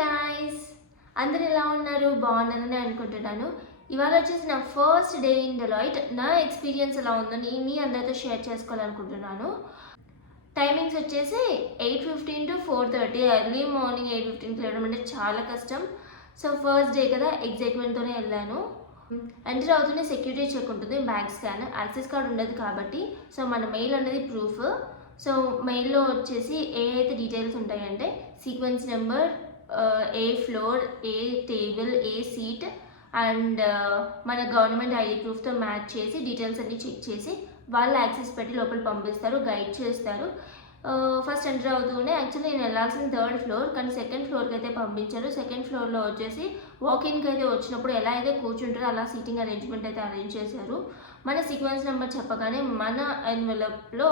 Guys, అందరు ఎలా ఉన్నారు? బాగున్నారని అనుకుంటున్నాను. ఇవాళ వచ్చేసి నా ఫస్ట్ డే ఇన్ డెలాయిట్. నా ఎక్స్పీరియన్స్ ఎలా ఉందో మీ అందరితో షేర్ చేసుకోవాలనుకుంటున్నాను. టైమింగ్స్ వచ్చేసి 8:15 to 4:30. ఎర్లీ మార్నింగ్ 8:15కి వెళ్ళడం అంటే చాలా కష్టం. సో ఫస్ట్ డే కదా, ఎగ్జైట్మెంట్తోనే వెళ్ళాను. ఎంటర్ అవుతూనే సెక్యూరిటీ చెక్ ఉంటుంది, బ్యాగ్ స్కాన్. యాక్సెస్ కార్డ్ ఉండదు కాబట్టి సో మన మెయిల్ అనేది ప్రూఫ్. సో మెయిల్లో వచ్చేసి ఏ అయితే డీటెయిల్స్ ఉంటాయంటే sequence number, A floor, A table, A seat and మన గవర్నమెంట్ ఐడి ప్రూఫ్తో మ్యాచ్ చేసి డీటెయిల్స్ అన్ని చెక్ చేసి వాళ్ళు యాక్సెస్ పెట్టి లోపల పంపిస్తారు, గైడ్ చేస్తారు. ఫస్ట్ ఎంటర్ అవుతూనే యాక్చువల్లీ నేను వెళ్ళాల్సిన 3rd ఫ్లోర్, కానీ 2nd ఫ్లోర్కి అయితే పంపించారు. 2nd ఫ్లోర్లో వచ్చేసి వాకింగ్కి అయితే వచ్చినప్పుడు ఎలా అయితే కూర్చుంటారో అలా సీటింగ్ అరేంజ్మెంట్ అయితే అరేంజ్ చేశారు. మన సీక్వెన్స్ నెంబర్ చెప్పగానే మన ఎన్వెలప్లో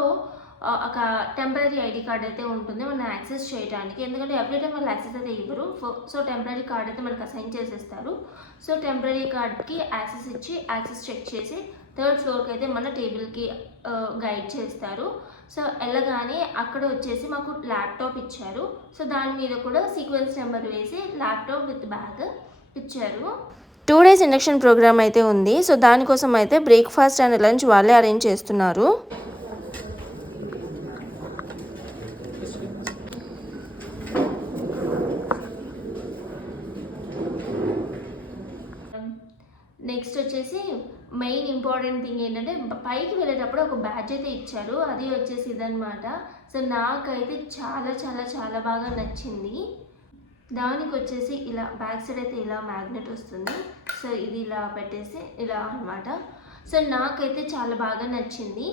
ఒక టెంపరీ ఐడి కార్డ్ అయితే ఉంటుంది మనం యాక్సెస్ చేయడానికి. ఎందుకంటే ఎవ్రీ టైం వాళ్ళు యాక్సెస్ అయితే ఇవ్వరు. సో టెంపరీ కార్డ్ అయితే మనకు అసైన్ చేసేస్తారు. సో టెంపరీ కార్డ్కి యాక్సెస్ ఇచ్చి యాక్సెస్ చెక్ చేసి 3rd ఫ్లోర్కి అయితే మన టేబుల్కి గైడ్ చేస్తారు. సో వెళ్ళగానే అక్కడ వచ్చేసి మాకు ల్యాప్టాప్ ఇచ్చారు. సో దాని మీద కూడా సీక్వెన్స్ నెంబర్ వేసి ల్యాప్టాప్ విత్ బ్యాగ్ ఇచ్చారు. 2 days ఇండక్షన్ ప్రోగ్రామ్ అయితే ఉంది. సో దానికోసం అయితే బ్రేక్ఫాస్ట్ అండ్ లంచ్ వాళ్ళే అరేంజ్ చేస్తున్నారు. నెక్స్ట్ వచ్చేసి మెయిన్ ఇంపార్టెంట్ థింగ్ ఏంటంటే పైకి వెళ్ళేటప్పుడు ఒక బ్యాడ్జ్ అయితే ఇచ్చారు. అది వచ్చేసి ఇదనమాట. సో నాకైతే చాలా చాలా చాలా బాగా నచ్చింది. దానికి వచ్చేసి ఇలా బ్యాక్ సైడ్ అయితే ఇలా మ్యాగ్నెట్ వస్తుంది. సో ఇది ఇలా పెట్టేసి ఇలా అనమాట. సో నాకైతే చాలా బాగా నచ్చింది.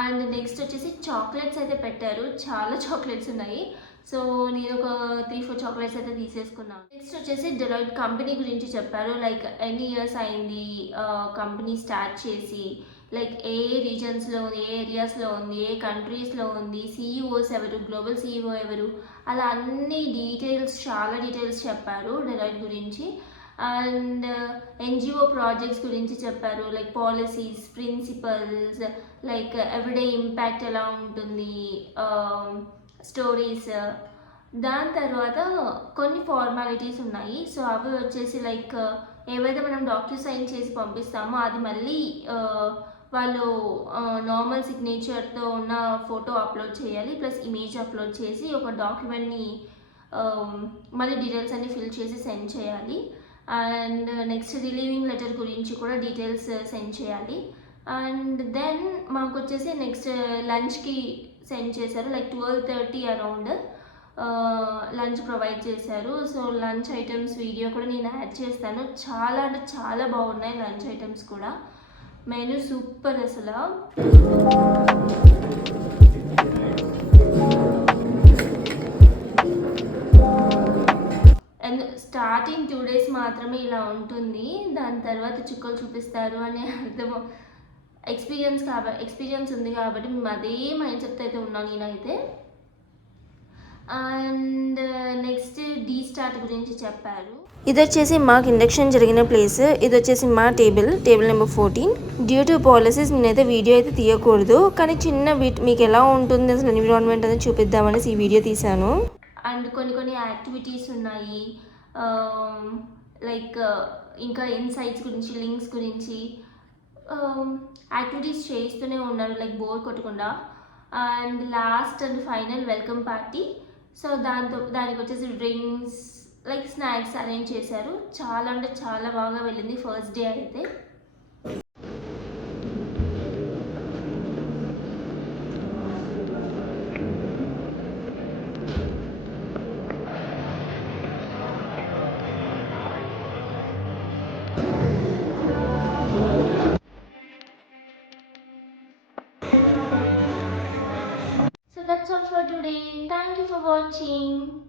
అండ్ నెక్స్ట్ వచ్చేసి చాక్లెట్స్ అయితే పెట్టారు. చాలా చాక్లెట్స్ ఉన్నాయి. సో నేను ఒక 3-4 చాక్లెట్స్ అయితే తీసేసుకున్నాను. నెక్స్ట్ వచ్చేసి డెలాయిట్ కంపెనీ గురించి చెప్పారు. లైక్ ఎన్ని ఇయర్స్ అయింది కంపెనీ స్టార్ట్ చేసి, లైక్ ఏ రీజన్స్లో ఉంది, ఏ ఏరియాస్లో ఉంది, ఏ కంట్రీస్లో ఉంది, సీఈఓస్ ఎవరు, గ్లోబల్ సీఈఓ ఎవరు, అలా అన్ని డీటెయిల్స్, చాలా డీటెయిల్స్ చెప్పారు డెలాయిట్ గురించి. అండ్ ఎన్జిఓ ప్రాజెక్ట్స్ గురించి చెప్పారు. Like policies, principles, like everyday impact ఎలా ఉంటుంది, స్టోరీస్. దాని తర్వాత కొన్ని ఫార్మాలిటీస్ ఉన్నాయి. సో అవి వచ్చేసి లైక్ ఏవైతే మనం డాక్టర్ సైన్ చేసి పంపిస్తామో అది మళ్ళీ వాళ్ళు నార్మల్ సిగ్నేచర్తో ఉన్న ఫోటో అప్లోడ్ చేయాలి, ప్లస్ ఇమేజ్ అప్లోడ్ చేసి ఒక డాక్యుమెంట్ని మళ్ళీ డీటెయిల్స్ అన్ని ఫిల్ చేసి సెండ్ చేయాలి. అండ్ నెక్స్ట్ రిలీవింగ్ లెటర్ గురించి కూడా డీటెయిల్స్ సెండ్ చేయాలి. అండ్ దెన్ మాకు వచ్చేసి నెక్స్ట్ లంచ్కి సెండ్ చేశారు. లైక్ 12:30 అరౌండ్ లంచ్ ప్రొవైడ్ చేశారు. సో లంచ్ ఐటమ్స్ వీడియో కూడా నేను యాడ్ చేస్తాను. చాలా అంటే చాలా బాగున్నాయి లంచ్ ఐటమ్స్ కూడా. మెనూ సూపర్ అసలు. అండ్ స్టార్టింగ్ 2 days మాత్రమే ఇలా ఉంటుంది, దాని తర్వాత చుక్కలు చూపిస్తారు అనే అర్థం. ఎక్స్పీరియన్స్ ఉంది కాబట్టి మేము అదే మైండ్ సెట్ అయితే ఉన్నాను నేనైతే. అండ్ నెక్స్ట్ డీ స్టార్ట్ గురించి చెప్పారు. ఇది వచ్చేసి మాకు ఇండక్షన్ జరిగిన ప్లేస్. ఇది వచ్చేసి మా table number 14. Due to policies నేనైతే వీడియో అయితే తీయకూడదు, కానీ చిన్న మీకు ఎలా ఉంటుంది అసలు ఎన్విరాన్మెంట్ అనేది చూపిద్దామనేసి ఈ వీడియో తీశాను. అండ్ కొన్ని యాక్టివిటీస్ ఉన్నాయి, లైక్ ఇంకా ఇన్సైట్స్ గురించి, లింక్స్ గురించి యాక్టివిటీస్ చేస్తూనే ఉన్నారు, లైక్ బోర్ కొట్టకుండా. And last and final welcome party. So దానికి వచ్చేసి డ్రింక్స్, లైక్ స్నాక్స్ అరేంజ్ చేశారు. చాలా అంటే చాలా బాగా వెళ్ళింది ఫస్ట్ డే అయితే. So that's all for today. Thank you for watching.